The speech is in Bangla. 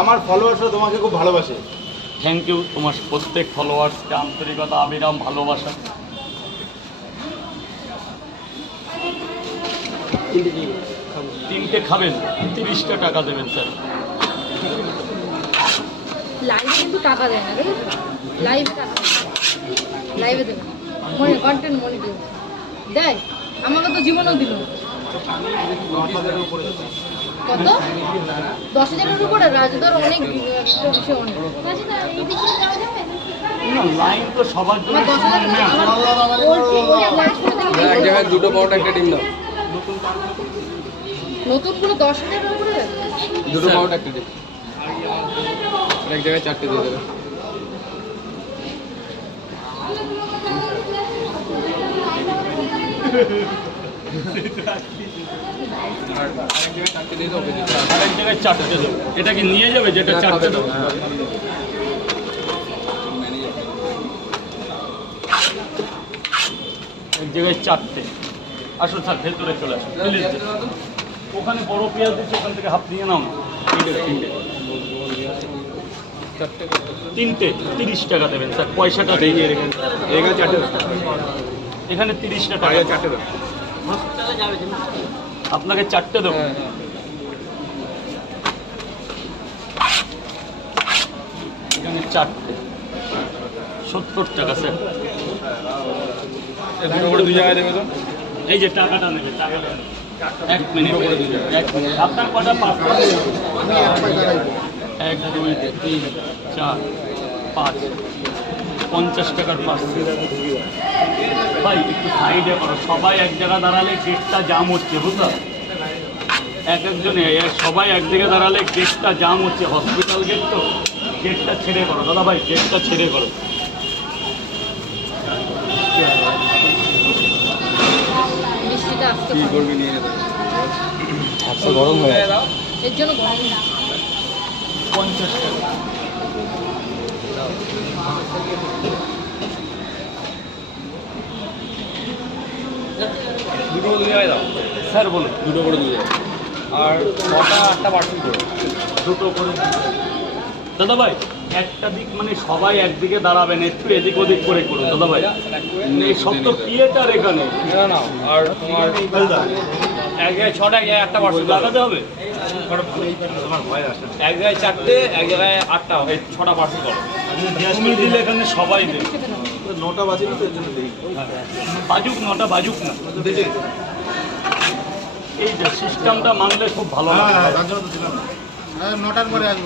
আমার ফলোয়ার্সরা তোমাকে খুব ভালোবাসে। থ্যাংক ইউ তোমার প্রত্যেক ফলোয়ার্সকে আন্তরিকতা আবিরাম ভালোবাসা। তিনটে খাবেন তিরিশটা টাকা দেবেন স্যার। লাইভে কিন্তু টাকা দেয় না লাইভে টাকা লাইভে দেবে মনে কন্টেন্ট মনে দেবে দেয় আমাকে তো জীবনও দিল কত দশ হাজারের উপরে রাজদার অনেক এক জায়গায় দুটো পাউডার একটা ডিম দাও নতুনগুলো দশ হাজারের উপরে দুটো পাউডার একটা ডিম এক জায়গায় চারটে দিয়ে দেবে আরেক জায়গায় চারটে দেবো এটা কি নিয়ে যাবে যেটা হ্যাঁ, চারটে দেবো। এক জায়গায় চারটে। আসুন স্যার ভেতরে চলে আসুন। প্লিজ ওখানে বড় পেঁয়াজ দিচ্ছে ওখান থেকে হাফ নিয়ে নাও তিনটে তিরিশ টাকা দেবেন স্যার পয়সাটা দিয়ে রেখেন এখানে তিরিশটা টাকা। চারটে দাও আপনাকে চারটে দেবো। হ্যাঁ হ্যাঁ। এখানে চারটে। সত্তর টাকা স্যার। এই দুই জায়গায় দেবে তো? এই যে টাকাটা নেবে টাকাটা। এক মিনিট এক মিনিট। আপনার কটা পাঁচ এক দুই তিন চার পাঁচ। পঞ্চাশ টাকার পাঁচ ভাই একটু সাইডে করো। সবাই এক জায়গায় দাঁড়ালে গেটটা জাম হচ্ছে বুঝলো? এক একজনে সবাই এক জায়গায় দাঁড়ালে গেটটা জাম হচ্ছে। হসপিটাল গেট তো গেটটা ছেড়ে করো। দাদা ভাই গেটটা ছেড়ে করো। আচ্ছা গরম হয়ে এর জন্য গরম পঞ্চাশ টাকা। দুটো দুই দাও স্যার বলুন। দুটো করে দুই আর ছটা আটটা পার্সেন্ট করে। দুটো করে দাদা ভাই একটা দিক মানে সবাই একদিকে দাঁড়াবেন একটু এদিক ওদিক করে করুন। দাদা ভাই সব তো থিয়েটার এখানে। না না আর তোমার এক জায়গায় ছটা এক জায়গায় আটটা পার্সেন্ট লাগাতে হবে? তোমার ভয় আসে এক জায়গায় চারটে এক জায়গায় আটটা। এই ছটা পার্সেন্ট করো। তুমি দিলে এখানে সবাই দেবে। নটা বাজে বাজুক নটা বাজুক না। এই যে সিস্টেমটা মানলে খুব ভালো হ্যাঁ। হ্যাঁ না। নটার পরে আসব।